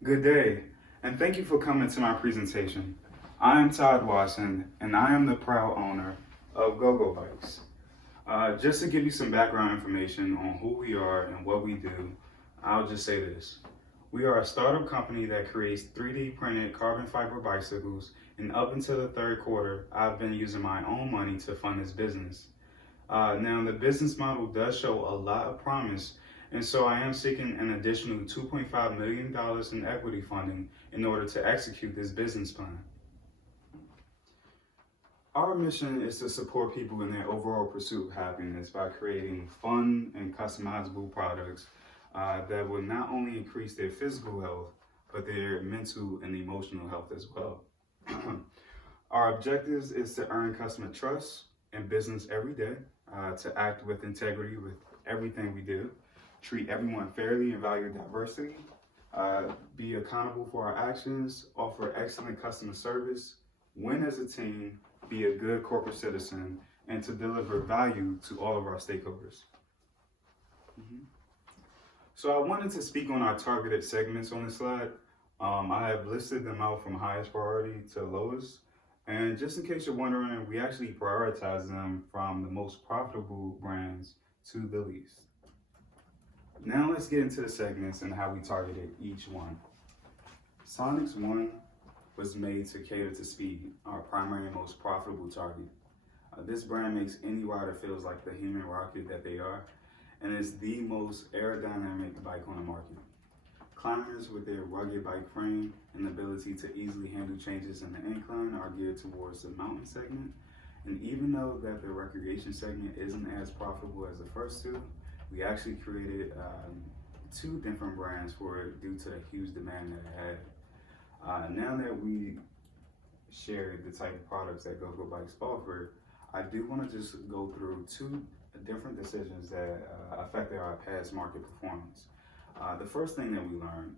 Good day, and thank you for coming to my presentation. I am Todd Watson, and I am the proud owner of GoGo Bikes. Just to give you some background information on who we are and what we do, I'll just say this. We are a startup company that creates 3D printed carbon fiber bicycles, and up until the third quarter, I've been using my own money to fund this business. Now, the business model does show a lot of promise, and so I am seeking an additional $2.5 million in equity funding in order to execute this business plan. Our mission is to support people in their overall pursuit of happiness by creating fun and customizable products that will not only increase their physical health, but their mental and emotional health as well. Our objectives is to earn customer trust in business every day, to act with integrity with everything we do, treat everyone fairly and value diversity, be accountable for our actions, offer excellent customer service, win as a team, be a good corporate citizen, and to deliver value to all of our stakeholders. So I wanted to speak on our targeted segments on this slide. I have listed them out from highest priority to lowest. And just in case you're wondering, we actually prioritize them from the most profitable brands to the least. Now let's get into the segments and how we targeted each one. Sonics 1 was made to cater to speed, our primary and most profitable target. This brand makes any rider feels like the human rocket that they are, and is the most aerodynamic bike on the market. Climbers with their rugged bike frame and ability to easily handle changes in the incline are geared towards the mountain segment. And even though that the recreation segment isn't as profitable as the first two, we actually created two different brands for it due to the huge demand that it had. Now that we shared the type of products that GoGo Bikes offer, I do want to just go through two different decisions that affected our past market performance. The first thing that we learned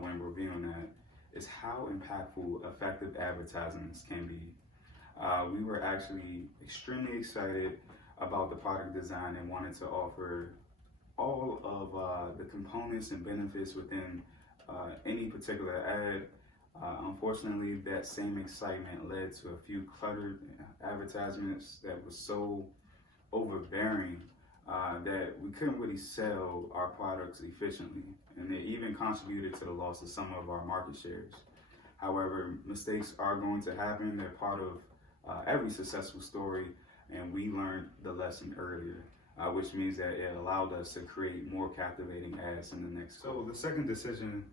when reviewing that is how impactful effective advertisements can be. We were actually extremely excited about the product design and wanted to offer all of the components and benefits within any particular ad. Unfortunately, that same excitement led to a few cluttered advertisements that was so overbearing that we couldn't really sell our products efficiently, and it even contributed to the loss of some of our market shares. However, mistakes are going to happen. They're part of every successful story, and we learned the lesson earlier, which means that it allowed us to create more captivating ads in the next. So the second decision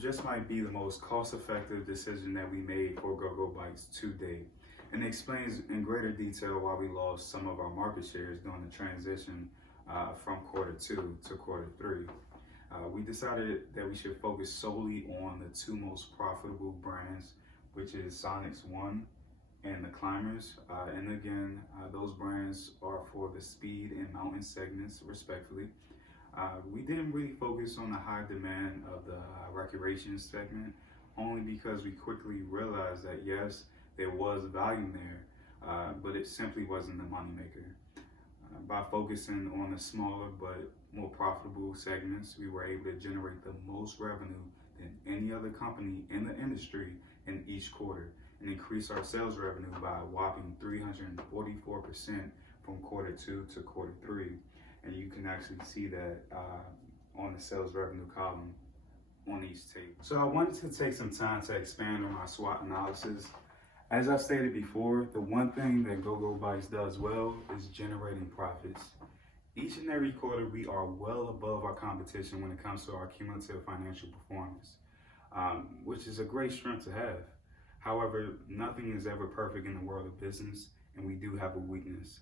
just might be the most cost-effective decision that we made for GoGo Bikes to date, and explains in greater detail why we lost some of our market shares during the transition from quarter 2 to quarter 3. We decided that we should focus solely on the two most profitable brands, which is Sonics 1 and the Climbers. And again, those brands are for the speed and mountain segments, respectively. We didn't really focus on the high demand of the recreation segment, only because we quickly realized that yes, there was value there, but it simply wasn't the moneymaker. By focusing on the smaller but more profitable segments, we were able to generate the most revenue than any other company in the industry in each quarter, and increase our sales revenue by a whopping 344% from quarter 2 to quarter 3. And you can actually see that on the sales revenue column on each table. So I wanted to take some time to expand on our SWOT analysis. As I stated before, the one thing that GoGo Bikes does well is generating profits. Each and every quarter, we are well above our competition when it comes to our cumulative financial performance, which is a great strength to have. However, nothing is ever perfect in the world of business, and we do have a weakness.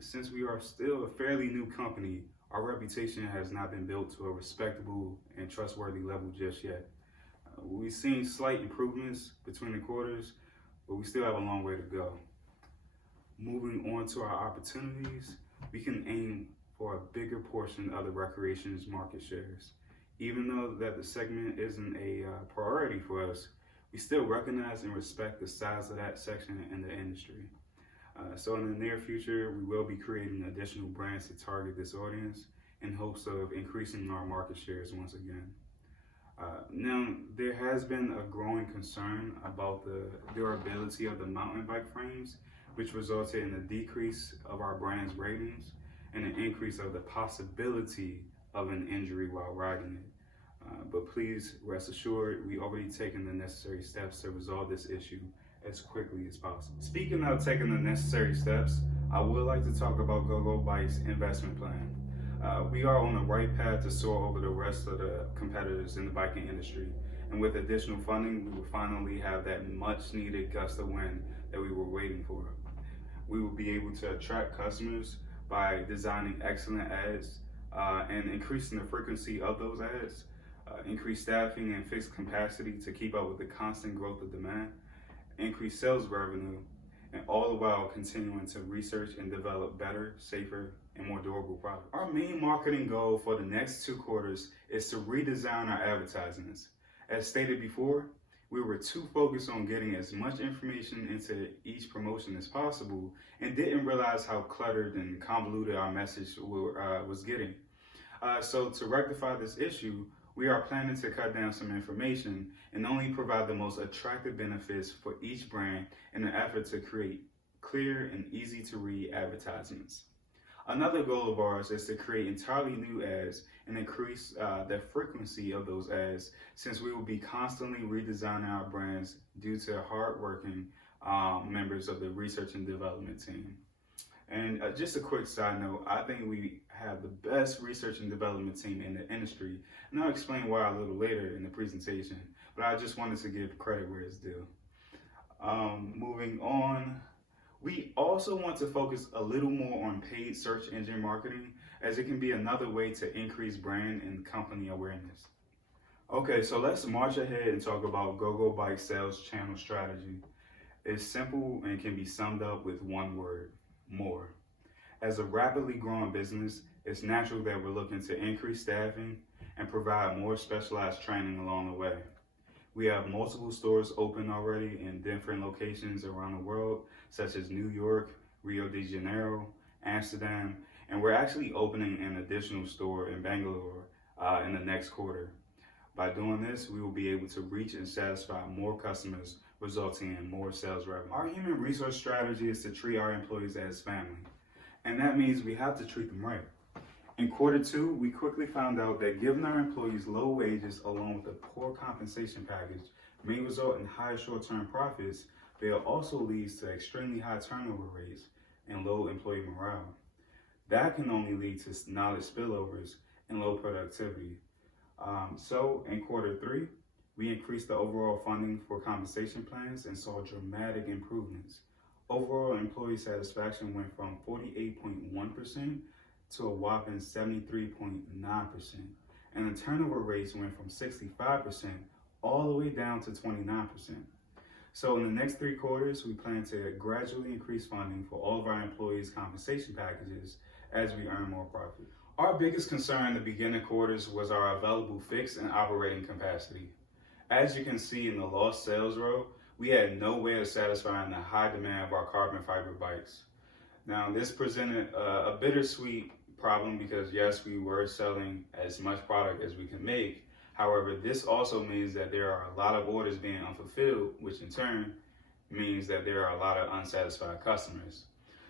Since we are still a fairly new company, our reputation has not been built to a respectable and trustworthy level just yet. We've seen slight improvements between the quarters, but we still have a long way to go. Moving on to our opportunities, we can aim for a bigger portion of the recreation's market shares. Even though that the segment isn't a priority for us, we still recognize and respect the size of that section in the industry. So in the near future, we will be creating additional brands to target this audience in hopes of increasing our market shares once again. Now, there has been a growing concern about the durability of the mountain bike frames, which resulted in a decrease of our brand's ratings and an increase of the possibility of an injury while riding it. But please rest assured, we already taken the necessary steps to resolve this issue as quickly as possible. Speaking of taking the necessary steps, I would like to talk about GoGo Bike's investment plan. We are on the right path to soar over the rest of the competitors in the biking industry. And with additional funding, we will finally have that much needed gust of wind that we were waiting for. We will be able to attract customers by designing excellent ads and increasing the frequency of those ads, increase staffing and fixed capacity to keep up with the constant growth of demand, increase sales revenue, and all the while continuing to research and develop better, safer, and more durable products. Our main marketing goal for the next 2 quarters is to redesign our advertisements. As stated before, we were too focused on getting as much information into each promotion as possible and didn't realize how cluttered and convoluted our message was getting. So to rectify this issue, we are planning to cut down some information and only provide the most attractive benefits for each brand in an effort to create clear and easy to read advertisements. Another goal of ours is to create entirely new ads and increase the frequency of those ads, since we will be constantly redesigning our brands due to hardworking members of the research and development team. And just a quick side note, I think we have the best research and development team in the industry, and I'll explain why a little later in the presentation, but I just wanted to give credit where it's due. Moving on, we also want to focus a little more on paid search engine marketing, as it can be another way to increase brand and company awareness. Okay, so let's march ahead and talk about GoGo Bike sales channel strategy. It's simple and can be summed up with one word: more. As a rapidly growing business, it's natural that we're looking to increase staffing and provide more specialized training along the way. We have multiple stores open already in different locations around the world, such as New York, Rio de Janeiro, Amsterdam, and we're actually opening an additional store in Bangalore in the next quarter. By doing this, we will be able to reach and satisfy more customers, resulting in more sales revenue. Our human resource strategy is to treat our employees as family, and that means we have to treat them right. In quarter 2, we quickly found out that giving our employees low wages along with a poor compensation package may result in higher short-term profits, but it also leads to extremely high turnover rates and low employee morale. That can only lead to knowledge spillovers and low productivity. So in quarter 3, we increased the overall funding for compensation plans and saw dramatic improvements. Overall employee satisfaction went from 48.1% to a whopping 73.9%, and the turnover rates went from 65% all the way down to 29%. So in the next 3 quarters, we plan to gradually increase funding for all of our employees' compensation packages as we earn more profit. Our biggest concern in the beginning quarters was our available fixed and operating capacity. As you can see in the lost sales row, we had no way of satisfying the high demand of our carbon fiber bikes. Now, this presented a bittersweet problem because yes, we were selling as much product as we can make. However, this also means that there are a lot of orders being unfulfilled, which in turn means that there are a lot of unsatisfied customers.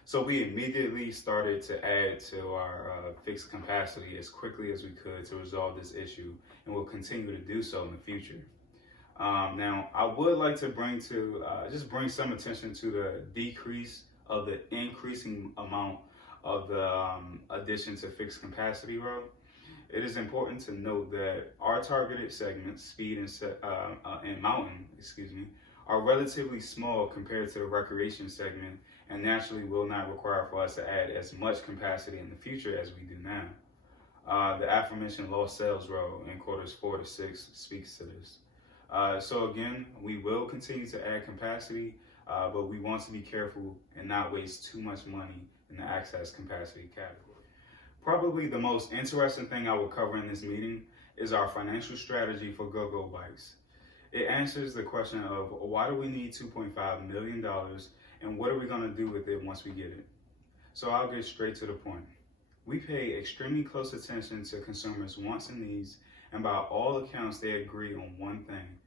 So we immediately started to add to our fixed capacity as quickly as we could to resolve this issue, and we'll continue to do so in the future. Now, I would like to bring some attention to the decrease of the increasing amount of the addition to fixed capacity row. It is important to note that our targeted segments, speed and mountain, are relatively small compared to the recreation segment, and naturally will not require for us to add as much capacity in the future as we do now. The aforementioned lost sales row in quarters 4 to 6 speaks to this. So again, we will continue to add capacity, but we want to be careful and not waste too much money in the access capacity category. Probably the most interesting thing I will cover in this meeting is our financial strategy for GoGo Bikes. It answers the question of why do we need $2.5 million and what are we going to do with it once we get it? So I'll get straight to the point. We pay extremely close attention to consumers' wants and needs, And by all accounts, they agree on one thing,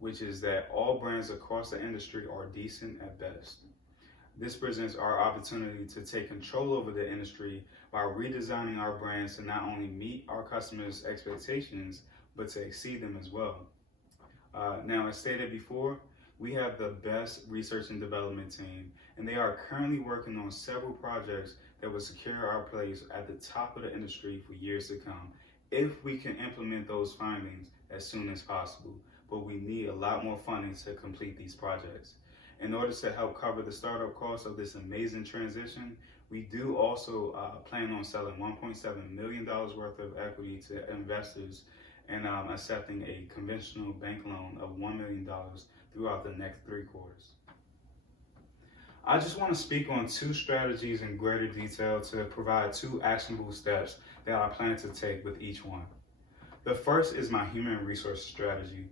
which is that all brands across the industry are decent at best. This presents our opportunity to take control over the industry by redesigning our brands to not only meet our customers' expectations, but to exceed them as well. Now, as stated before, we have the best research and development team, and they are currently working on several projects that will secure our place at the top of the industry for years to come, if we can implement those findings as soon as possible. But we need a lot more funding to complete these projects. In order to help cover the startup costs of this amazing transition, we do also plan on selling $1.7 million worth of equity to investors and accepting a conventional bank loan of $1 million throughout the next 3 quarters. I just want to speak on 2 strategies in greater detail to provide 2 actionable steps that I plan to take with each one. The first is my human resource strategy.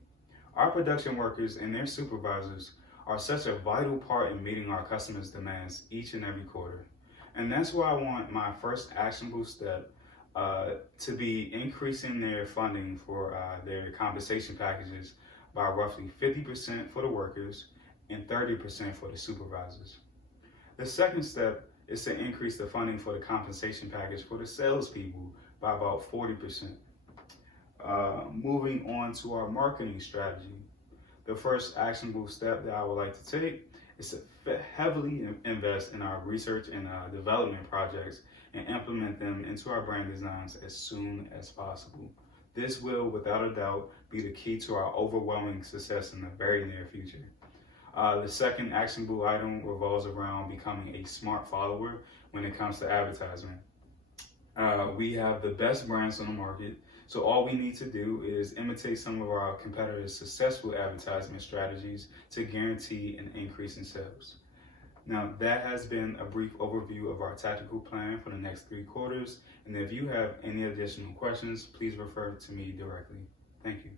Our production workers and their supervisors are such a vital part in meeting our customers' demands each and every quarter. And that's why I want my first actionable step to be increasing their funding for their compensation packages by roughly 50% for the workers and 30% for the supervisors. The second step is to increase the funding for the compensation package for the salespeople by about 40%. Moving on to our marketing strategy. The first actionable step that I would like to take is to heavily invest in our research and development projects and implement them into our brand designs as soon as possible. This will, without a doubt, be the key to our overwhelming success in the very near future. The second actionable item revolves around becoming a smart follower when it comes to advertisement. We have the best brands on the market, so all we need to do is imitate some of our competitors' successful advertisement strategies to guarantee an increase in sales. Now, that has been a brief overview of our tactical plan for the next 3 quarters, and if you have any additional questions, please refer to me directly. Thank you.